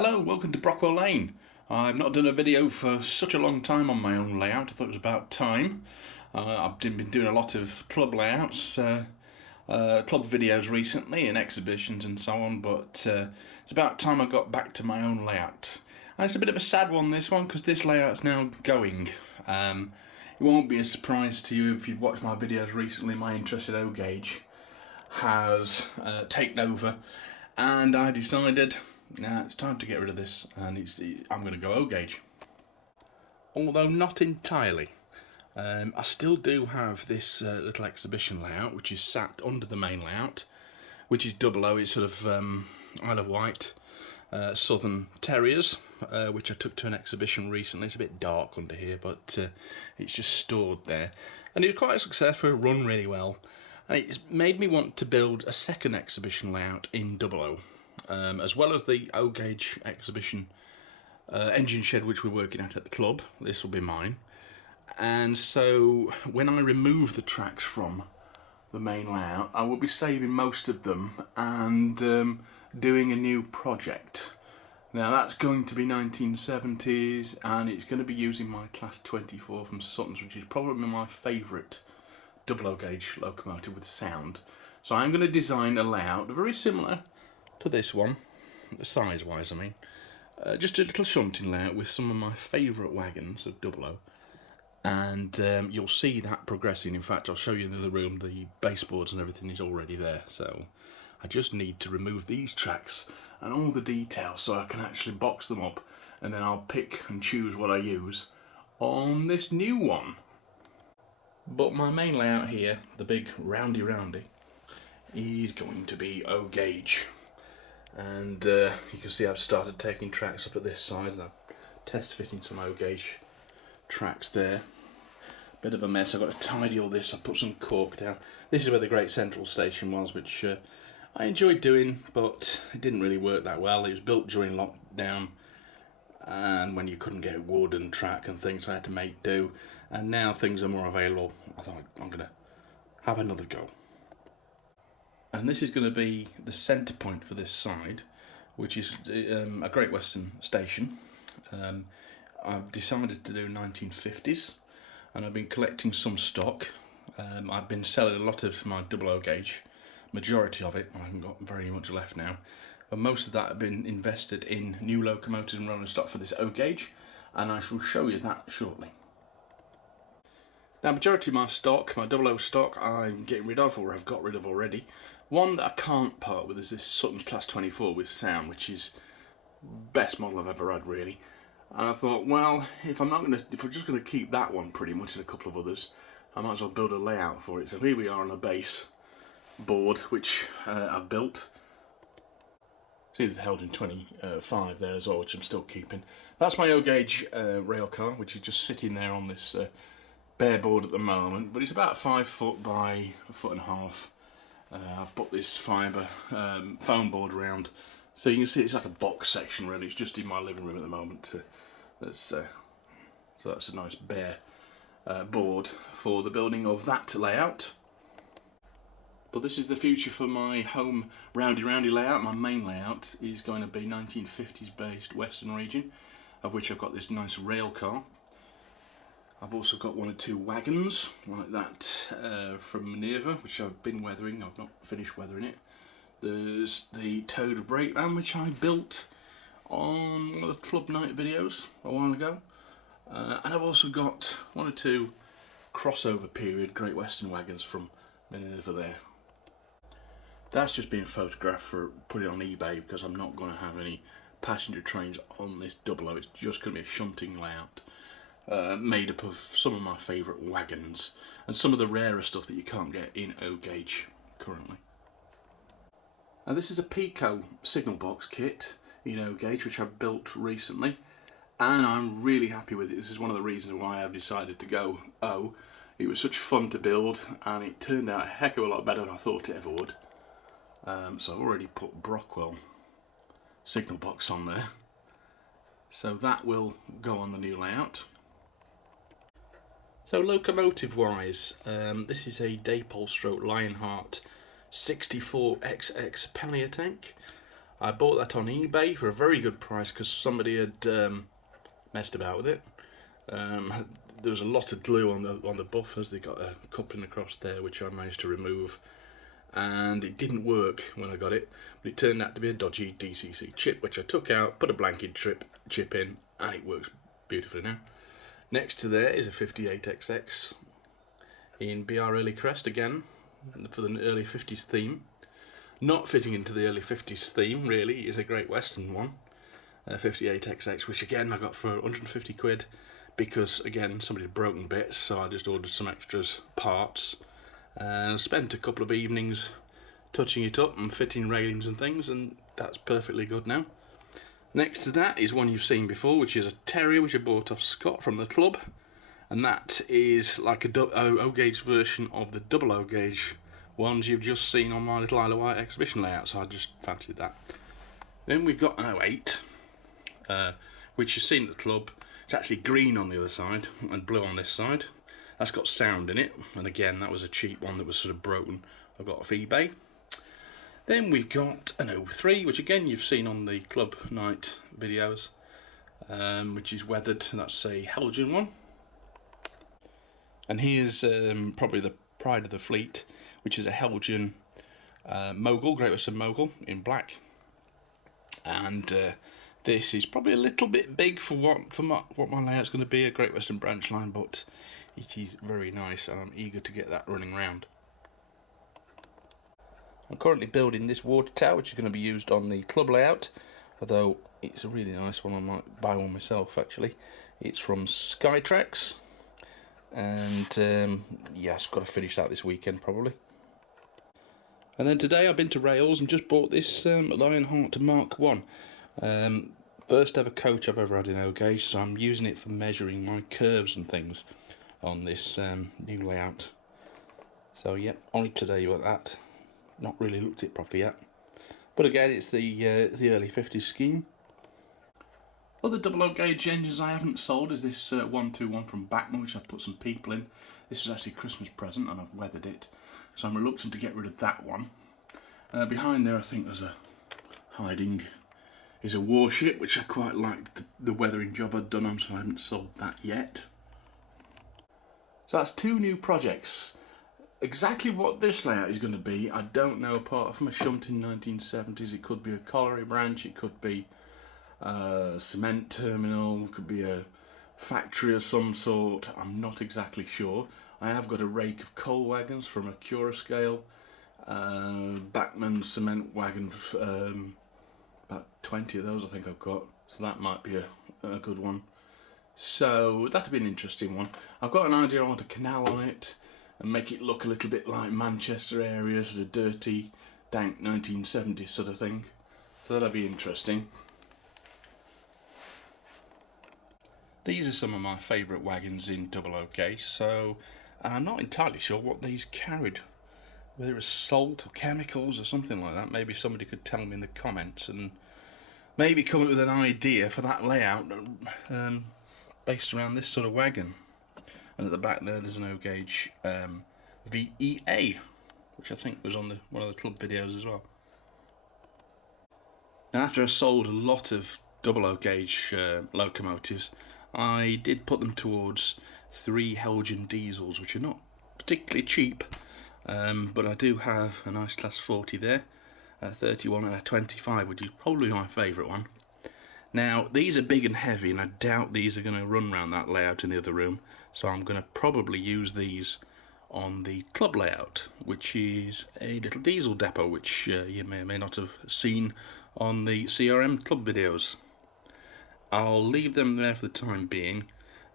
Hello, welcome to Brockwell Lane. I've not done a video for such a long time on my own layout. I thought it was about time. I've been doing a lot of club layouts, club videos recently and exhibitions and so on, but it's about time I got back to my own layout. And it's a bit of a sad one, this one, because this layout's now going. It won't be a surprise to you if you've watched my videos recently. My interest in O gauge has taken over, and I decided it's time to get rid of this, and I'm going to go O gauge. Although not entirely. I still do have this little exhibition layout, which is sat under the main layout, which is double O. It's sort of Isle of Wight Southern Terriers, which I took to an exhibition recently. It's a bit dark under here, but it's just stored there. And it was quite successful, run really well. And it's made me want to build a second exhibition layout in double O. As well as the O gauge exhibition engine shed which we're working at the club. This will be mine. And so when I remove the tracks from the main layout, I will be saving most of them and doing a new project. Now that's going to be 1970s, and it's going to be using my Class 24 from Sutton's, which is probably my favourite double O gauge locomotive with sound. So I'm going to design a layout very similar to this one, size wise I mean, just a little shunting layout with some of my favourite wagons of double O, and you'll see that progressing. In fact, I'll show you in the other room. The baseboards and everything is already there, so I just need to remove these tracks and all the details so I can actually box them up, and then I'll pick and choose what I use on this new one. But my main layout here, the big roundy is going to be O gauge. And you can see I've started taking tracks up at this side, and I'm test fitting some O gauge tracks there. Bit of a mess. I've got to tidy all this. I put some cork down. This is where the Great Central Station was, which I enjoyed doing, but it didn't really work that well. It was built during lockdown, and when you couldn't get wood and track and things, I had to make do. And now things are more available. I thought I'm going to have another go. And this is going to be the centre point for this side, which is a Great Western Station. I've decided to do 1950s, and I've been collecting some stock. I've been selling a lot of my double O gauge, majority of it. I haven't got very much left now, but most of that have been invested in new locomotives and rolling stock for this O gauge, and I shall show you that shortly. Now, majority of my stock, my double O stock, I'm getting rid of, or I've got rid of already. One that I can't part with is this Sutton's Class 24 with sound, which is best model I've ever had, really. And I thought, well, if I'm just going to keep that one pretty much and a couple of others, I might as well build a layout for it. So here we are on a base board, which I've built. See, it's held in 25 there as well, which I'm still keeping. That's my O gauge rail car, which is just sitting there on this bare board at the moment, but it's about 5 foot by 1.5 foot. I've put this fibre foam board around, so you can see it's like a box section really. It's just in my living room at the moment. So that's a nice bare board for the building of that layout. But this is the future for my home roundy layout. My main layout is going to be 1950s based Western region, of which I've got this nice rail car. I've also got one or two wagons like that from Minerva, which I've been weathering. I've not finished weathering it. There's the towed brakeman, which I built on one of the club night videos a while ago. And I've also got one or two crossover period Great Western wagons from Minerva there. That's just been photographed for putting on eBay, because I'm not going to have any passenger trains on this double O. It's just going to be a shunting layout. Made up of some of my favourite wagons and some of the rarer stuff that you can't get in O gauge currently. Now, this is a Pico Signal Box Kit in O gauge, which I've built recently, and I'm really happy with it. This is one of the reasons why I've decided to go O. It was such fun to build, and it turned out a heck of a lot better than I thought it ever would. So I've already put Brockwell Signal Box on there, so that will go on the new layout. So locomotive wise, this is a Daypole / Lionheart 64XX pannier tank. I bought that on eBay for a very good price because somebody had messed about with it. There was a lot of glue on the buffers. They got a coupling across there which I managed to remove, and it didn't work when I got it, but it turned out to be a dodgy DCC chip which I took out, put a blanket chip in, and it works beautifully now. Next to there is a 58XX in BR Early Crest again for the early 50s theme. Not fitting into the early 50s theme really, is a Great Western one, 58XX, which again I got for 150 quid because again somebody had broken bits, so I just ordered some extras parts and spent a couple of evenings touching it up and fitting railings and things, and that's perfectly good now. Next to that is one you've seen before, which is a Terrier which I bought off Scott from the club, and that is like a O gauge version of the double O gauge ones you've just seen on my little Isle of Wight exhibition layout, so I just fancied that. Then we've got an 08, which you've seen at the club. It's actually green on the other side and blue on this side. That's got sound in it, and again that was a cheap one that was sort of broken. I got off eBay. Then we've got an 03, which again you've seen on the club night videos, which is weathered. That's a Helgen one. And here's probably the pride of the fleet, which is a Helgen Mogul, Great Western Mogul in black. And this is probably a little bit big for what my layout's going to be, a Great Western branch line, but it is very nice and I'm eager to get that running round. I'm currently building this water tower, which is going to be used on the club layout, although it's a really nice one. I might buy one myself actually. It's from Skytrax, and yeah, I've got to finish that this weekend probably. And then today I've been to Rails and just bought this Lionheart Mark 1. First ever coach I've ever had in O gauge, so I'm using it for measuring my curves and things on this new layout. So yeah, only today you got that. Not really looked at it properly yet. But again, it's the early 50s scheme. Other double O gauge engines I haven't sold is this 121 from Bachmann, which I've put some people in. This was actually a Christmas present and I've weathered it, so I'm reluctant to get rid of that one. Behind there I think there's a hiding is a warship, which I quite liked the weathering job I'd done on, so I haven't sold that yet. So that's two new projects. Exactly what this layout is going to be, I don't know, apart from a shunt in 1970s. It could be a colliery branch, it could be a cement terminal, it could be a factory of some sort, I'm not exactly sure. I have got a rake of coal wagons from a Cura scale, Bachmann cement wagon, about 20 of those I think I've got, so that might be a good one. So that'd be an interesting one. I've got an idea I want a canal on it and make it look a little bit like Manchester area, sort of dirty, dank 1970s sort of thing. So that'll be interesting. These are some of my favourite wagons in double O gauge, so I'm not entirely sure what these carried. Whether it was salt or chemicals or something like that. Maybe somebody could tell me in the comments and maybe come up with an idea for that layout based around this sort of wagon. And at the back there's an O gauge VEA, which I think was on one of the club videos as well. Now, after I sold a lot of double O gauge locomotives, I did put them towards 3 Helgen diesels, which are not particularly cheap, but I do have a nice class 40 there, a 31 and a 25, which is probably my favourite one. Now, these are big and heavy, and I doubt these are going to run around that layout in the other room, so I'm going to probably use these on the club layout, which is a little diesel depot, which you may or may not have seen on the CRM club videos. I'll leave them there for the time being.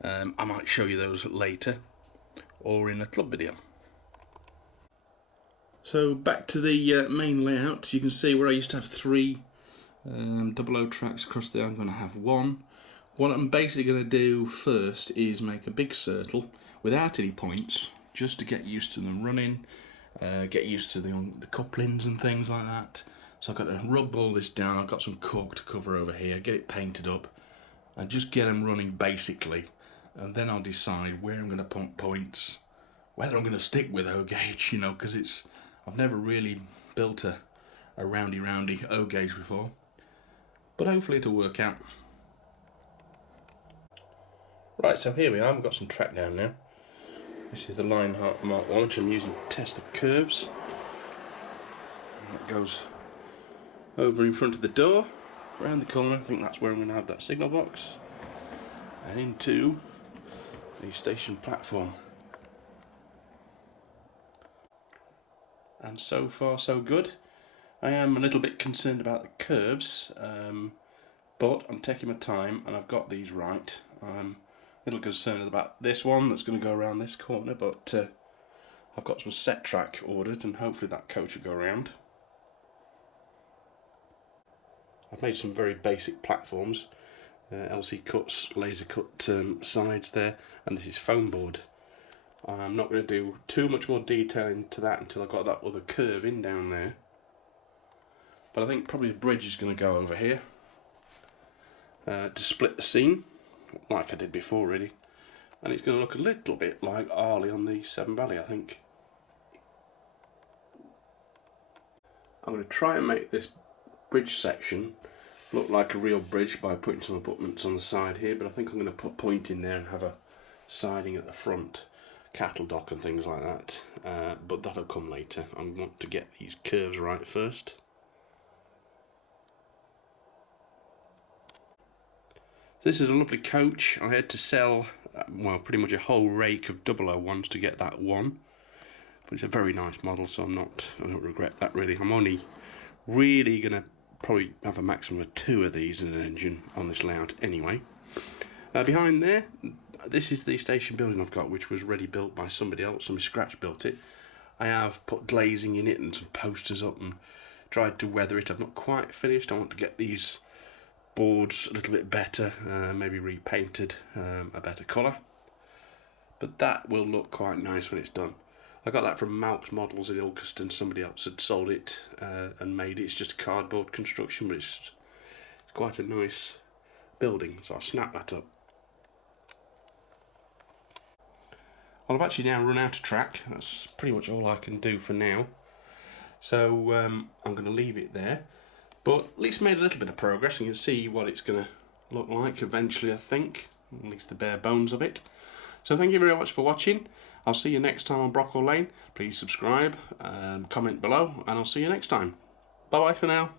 I might show you those later or in a club video. So back to the main layout. You can see where I used to have 3 double O tracks across there. I'm going to have 1. What I'm basically going to do first is make a big circle without any points, just to get used to them running, get used to the couplings and things like that. So I've got to rub all this down. I've got some cork to cover over here, get it painted up, and just get them running basically. And then I'll decide where I'm going to pump points, whether I'm going to stick with O gauge, you know, because I've never really built a roundy O gauge before. but hopefully it'll work out. Right, so here we are, we've got some track down now. This is the Lionheart Mark 1, which I'm using to test the curves. And that goes over in front of the door, around the corner. I think that's where I'm going to have that signal box, and into the station platform. And so far so good. I am a little bit concerned about the curves, but I'm taking my time and I've got these right. I'm a little concerned about this one that's going to go around this corner, but I've got some set track ordered and hopefully that coach will go around. I've made some very basic platforms, LC cuts, laser cut sides there, and this is foam board. I'm not going to do too much more detail into that until I've got that other curve in down there. But I think probably a bridge is going to go over here to split the scene, like I did before really. And it's going to look a little bit like Arley on the Severn Valley, I think. I'm going to try and make this bridge section look like a real bridge by putting some abutments on the side here, but I think I'm going to put point in there and have a siding at the front, cattle dock and things like that, but that'll come later. I want to get these curves right first. This is a lovely coach. I had to sell, well, pretty much a whole rake of 001s to get that one, but it's a very nice model, so I don't regret that really. I'm only really going to probably have a maximum of 2 of these in an engine on this layout anyway. Behind there, this is the station building I've got, which was ready built by somebody else. Somebody scratch built it. I have put glazing in it and some posters up and tried to weather it. I've not quite finished. I want to get these boards a little bit better, maybe repainted a better colour. But that will look quite nice when it's done. I got that from Malk's Models in Ilkeston. Somebody else had sold it and made it. It's just a cardboard construction, but it's quite a nice building, so I'll snap that up. Well, I've actually now run out of track. That's pretty much all I can do for now. So I'm going to leave it there. But at least made a little bit of progress, and you can see what it's going to look like eventually, I think. At least the bare bones of it. So thank you very much for watching. I'll see you next time on Brockwell Lane. Please subscribe, comment below, and I'll see you next time. Bye bye for now.